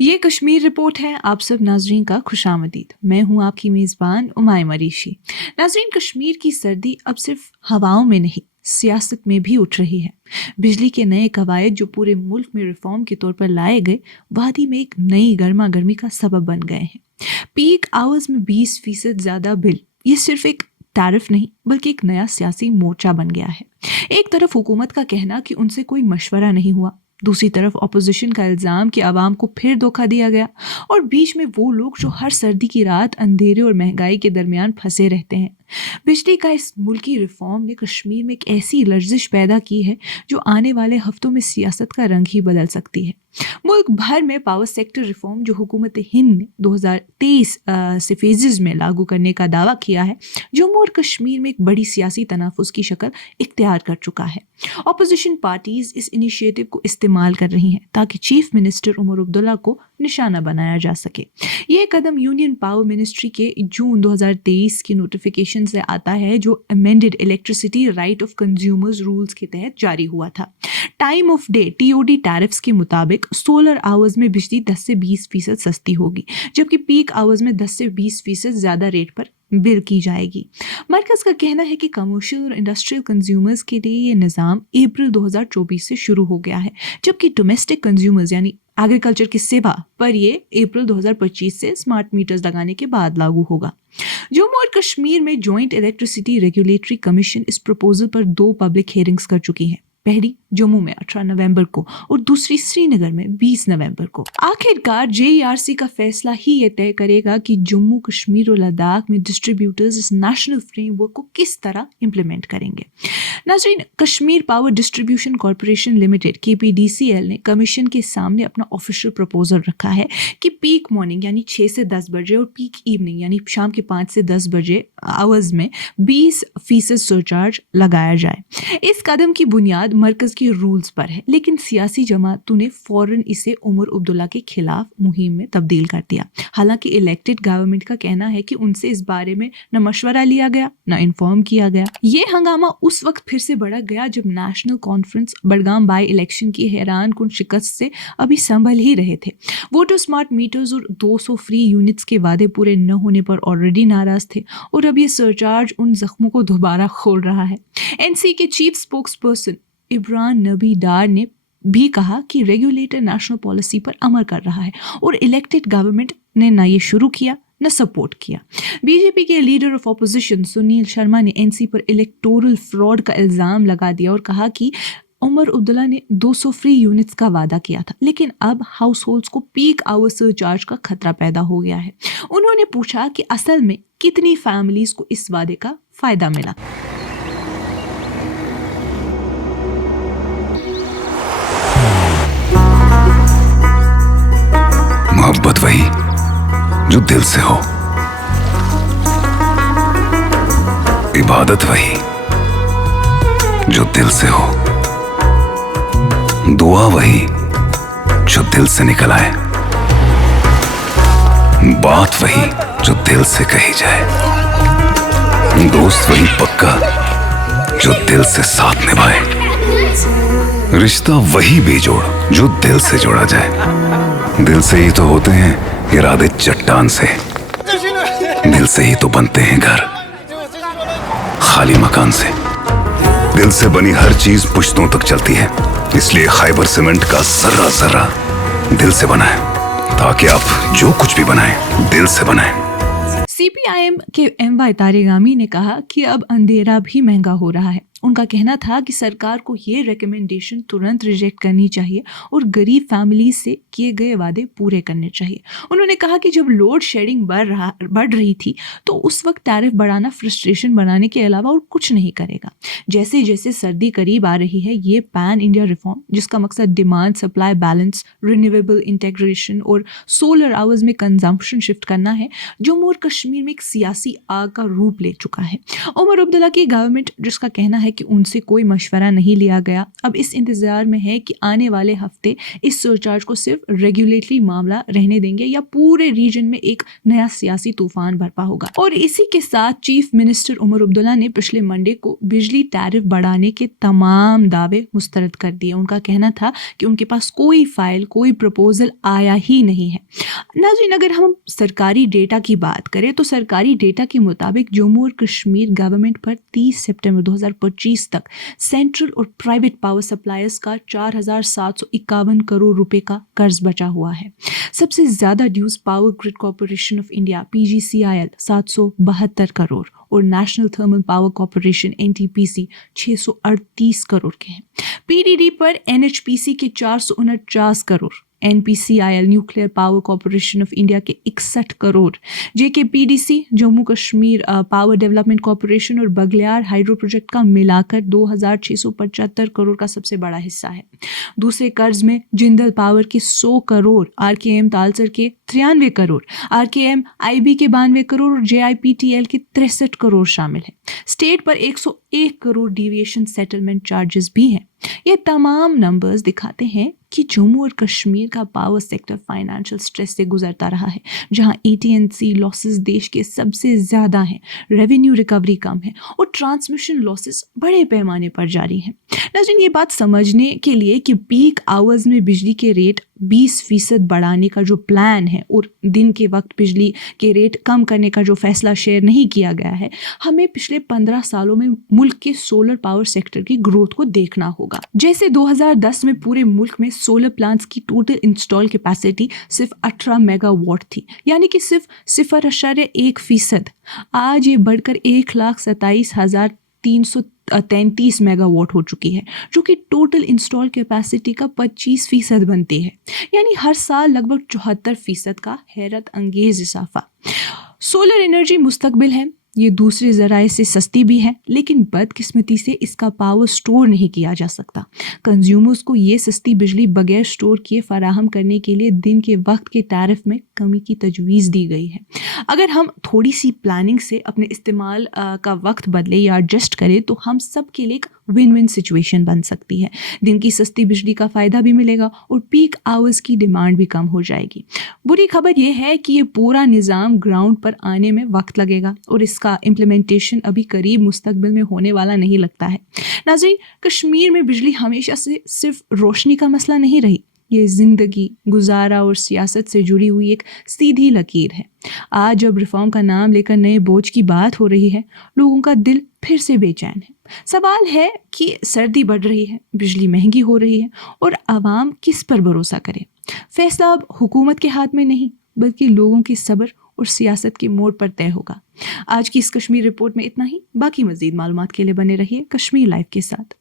ये कश्मीर रिपोर्ट है। आप सब नाजरीन का खुशामदीद। मैं हूं आपकी मेज़बान उमाइमा ऋषि। नाजरीन, कश्मीर की सर्दी अब सिर्फ हवाओं में नहीं, सियासत में भी उठ रही है। बिजली के नए कवायद जो पूरे मुल्क में रिफॉर्म के तौर पर लाए गए, वादी में एक नई गर्मा गर्मी का सबब बन गए हैं। पीक आवर्स में 20% ज़्यादा बिल, ये सिर्फ एक टैरिफ नहीं बल्कि एक नया सियासी मोर्चा बन गया है। एक तरफ हुकूमत का कहना कि उनसे कोई मशवरा नहीं हुआ, दूसरी तरफ अपोजिशन का इल्ज़ाम कि आवाम को फिर धोखा दिया गया, और बीच में वो लोग जो हर सर्दी की रात अंधेरे और महंगाई के दरमियान फंसे रहते हैं। बिजली का इस मुल्की रिफॉर्म ने कश्मीर में एक ऐसी लर्जिश पैदा की है जो आने वाले हफ्तों में सियासत का रंग ही बदल सकती है। मुल्क भर में पावर सेक्टर रिफॉर्म जो हुकूमत हिंद ने 2023 से फेजेस में लागू करने का दावा किया है, जम्मू और कश्मीर में एक बड़ी सियासी तनाफुस की शक्ल इख्तियार कर चुका है। अपोजिशन पार्टीज इस इनिशिएटिव को इस्तेमाल कर रही हैं ताकि चीफ मिनिस्टर उमर अब्दुल्ला को निशाना बनाया जा सके। ये कदम यूनियन पावर मिनिस्ट्री के जून 2023 की नोटिफिकेशन से आता है जो amended electricity right of consumers rules के तहत जारी हुआ था। Time of day TOD tariffs के मुताबिक सोलर आवर्स में बिजली 10 से 20% सस्ती होगी, जबकि पीक आवर्स में 10 से 20% ज़्यादा रेट पर बिल की जाएगी। मरकज़ का कहना है कि कमर्शियल और इंडस्ट्रियल कंज्यूमर्स के लिए ये निज़ाम अप्रैल 2024 से शुरू हो गया है, जबकि डोमेस्टिक कंज्यूमर्स यानी एग्रीकल्चर की सेवा पर ये अप्रैल 2025 से स्मार्ट मीटर्स लगाने के बाद लागू होगा। जम्मू और कश्मीर में जॉइंट इलेक्ट्रिसिटी रेगुलेटरी कमीशन इस प्रपोजल पर 2 पब्लिक हियरिंग्स कर चुकी है। पहली जम्मू में 18 नवंबर को और दूसरी श्रीनगर में 20 नवंबर को। आखिरकार JERC का फैसला ही ये तय करेगा कि जम्मू कश्मीर और लद्दाख में डिस्ट्रीब्यूटर्स इस नेशनल फ्रेमवर्क को किस तरह इम्प्लीमेंट करेंगे। नाज़रीन, Kashmir power distribution corporation limited KPDCL ने कमीशन के सामने अपना ऑफिशियल प्रपोजल रखा है कि पीक मॉर्निंग यानी 6 से 10 बजे और पीक इवनिंग यानी शाम के 5 से 10 बजे आवर्स में 20% सरचार्ज लगाया जाए। इस कदम की बुनियाद मरकज़ के रूल्स पर है, लेकिन सियासी जमातों ने फौरन इसे उमर अब्दुल्ला के खिलाफ मुहिम में तब्दील कर दिया। हालांकि इलेक्टेड गवर्नमेंट का कहना है कि उनसे इस बारे में न मशवरा लिया गया न इन्फॉर्म किया गया। ये हंगामा उस वक्त फिर से बढ़ा गया जब national conference Budgam by election की हैरान कुन शिकस्त से अभी संभल ही रहे थे। वोटर स्मार्ट मीटर्स और 200 फ्री यूनिट्स के वादे पूरे न होने पर ऑलरेडी नाराज थे, और अब ये सरचार्ज उन जख्मों को दोबारा खोल रहा है। NC के चीफ स्पोक्स पर्सन इब्रान नबी डार ने भी कहा कि रेगुलेटर नेशनल पॉलिसी पर अमल कर रहा है और इलेक्टेड गवर्नमेंट ने ना ये शुरू किया न सपोर्ट किया। BJP के leader of opposition Sunil Sharma ने NC पर इलेक्टोरल फ्रॉड का इल्ज़ाम लगा दिया और कहा कि उमर अब्दुल्ला ने 200 फ्री यूनिट्स का वादा किया था, लेकिन अब हाउस होल्ड्स को पीक आवर सरचार्ज का खतरा पैदा हो गया है। उन्होंने पूछा कि असल में कितनी फैमिलीज को इस वादे का फायदा मिला। मोहब्बत वही जो दिल से हो, इबादत वही जो दिल से हो, दुआ वही जो दिल से निकल आए, बात वही जो दिल से कही जाए, दोस्त वही पक्का जो दिल से साथ निभाए, रिश्ता वही बेजोड़ जो दिल से जोड़ा जाए। दिल से ही तो होते हैं इरादे चट्टान से, दिल से ही तो बनते हैं घर खाली मकान से। दिल से बनी हर चीज पुश्तों तक चलती है, इसलिए खैबर सीमेंट का जर्रा जर्रा दिल से बना है, ताकि आप जो कुछ भी बनाएं दिल से बनाएं। CPIM के MY तारेगामी ने कहा कि अब अंधेरा भी महंगा हो रहा है। उनका कहना था कि सरकार को ये रिकमेंडेशन तुरंत रिजेक्ट करनी चाहिए और गरीब फैमिली से किए गए वादे पूरे करने चाहिए। उन्होंने कहा कि जब लोड शेडिंग बढ़ रही थी तो उस वक्त टैरिफ बढ़ाना फ्रस्ट्रेशन बनाने के अलावा और कुछ नहीं करेगा। जैसे जैसे सर्दी करीब आ रही है, ये पैन इंडिया रिफॉर्म जिसका मकसद demand supply balance, renewable integration और सोलर आवर्स में कंजम्पशन शिफ्ट करना है, जम्मू और कश्मीर में एक सियासी आग का रूप ले चुका है। उमर अब्दुल्ला की गवर्नमेंट जिसका कहना है है कि उनसे कोई मशवरा नहीं लिया गया। अब इस इंतज़ार में है कि आने वाले हफ्ते इस सरचार्ज को सिर्फ रेगुलेटरी मामला रहने देंगे या पूरे रीजन में एक नया सियासी तूफान बरपा होगा। और इसी के साथ चीफ मिनिस्टर उमर अब्दुल्ला ने पिछले मंडे को बिजली टैरिफ बढ़ाने के तमाम दावे मुस्तरद कर दिए। उनका कहना था कि उनके पास कोई फाइल, कोई प्रपोजल आया ही नहीं है। नाज़रीन, अगर हम सरकारी डेटा की बात करें तो सरकारी डेटा के मुताबिक जम्मू और कश्मीर गवर्नमेंट पर 30 सितंबर 2025 तक सेंट्रल और प्राइवेट पावर सप्लायर्स का 4,751 करोड़ रुपए का कर्ज बचा हुआ है। सबसे ज़्यादा dues power grid corporation of India PGCIL 772 crore और national thermal power corporation NTPC 638 crore के हैं। PDD पर NHPC के 449 crore, NPCIL nuclear power corporation of India के 61 crore, JKPDC Jammu Kashmir power development corporation और बगलियार हाइड्रो प्रोजेक्ट का मिलाकर 2,675 करोड़ का सबसे बड़ा हिस्सा है। दूसरे कर्ज में जिंदल पावर के 100 करोड़, RKM तालचर के 93 करोड़, RKM IB के 92 करोड़ और JIPTL के 63 करोड़ शामिल है। स्टेट पर 101 करोड़ डिविएशन सेटलमेंट चार्जेस भी हैं। ये तमाम नंबर्स दिखाते हैं कि जम्मू और कश्मीर का पावर सेक्टर फाइनेंशियल स्ट्रेस से गुजरता रहा है, जहां AT&C लॉसेस देश के सबसे ज़्यादा हैं, रेवेन्यू रिकवरी कम है और ट्रांसमिशन लॉसेस बड़े पैमाने पर जारी हैं। नाज़रीन, ये बात समझने के लिए कि पीक आवर्स में बिजली के रेट 20% बढ़ाने का जो प्लान है और दिन के वक्त बिजली के रेट कम करने का जो फैसला शेयर नहीं किया गया है, हमें पिछले 15 सालों में मुल्क के सोलर पावर सेक्टर की ग्रोथ को देखना होगा। जैसे 2010 में पूरे मुल्क में सोलर प्लांट्स की टोटल इंस्टॉल कैपेसिटी सिर्फ 18 मेगावाट थी, यानी कि सिर्फ 0.1%। आज ये बढ़कर 1,27,333 मेगावाट हो चुकी है, जो कि टोटल इंस्टॉल कैपेसिटी का 25% बनती है, यानी हर साल लगभग 74% का हैरत अंगेज इजाफा। सोलर एनर्जी मुस्तकबिल है, ये दूसरे ज़राए से सस्ती भी है, लेकिन बदकिस्मती से इसका पावर स्टोर नहीं किया जा सकता। कंज्यूमर्स को ये सस्ती बिजली बगैर स्टोर किए फराहम करने के लिए दिन के वक्त के टैरिफ में कमी की तजवीज़ दी गई है। अगर हम थोड़ी सी प्लानिंग से अपने इस्तेमाल का वक्त बदले या एडजस्ट करें तो हम सब के लिए एक विन विन सिचुएशन बन सकती है। दिन की सस्ती बिजली का फ़ायदा भी मिलेगा और पीक आवर्स की डिमांड भी कम हो जाएगी। बुरी खबर यह है कि ये पूरा निज़ाम ग्राउंड पर आने में वक्त लगेगा और इसका इम्प्लीमेंटेशन अभी करीब मुस्तकबिल में होने वाला नहीं लगता है। नाज़रीन, कश्मीर में बिजली हमेशा से सिर्फ रोशनी का मसला नहीं रही, ये ज़िंदगी, गुजारा और सियासत से जुड़ी हुई एक सीधी लकीर है। आज जब रिफॉर्म का नाम लेकर नए बोझ की बात हो रही है, लोगों का दिल फिर से बेचैन है। सवाल है कि सर्दी बढ़ रही है, बिजली महंगी हो रही है और आवाम किस पर भरोसा करे। फैसला अब हुकूमत के हाथ में नहीं, बल्कि लोगों की सब्र और सियासत के मोड़ पर तय होगा। आज की इस कश्मीर रिपोर्ट में इतना ही। बाकी मज़ीद मालूमात के लिए बने रहिए कश्मीर लाइव के साथ।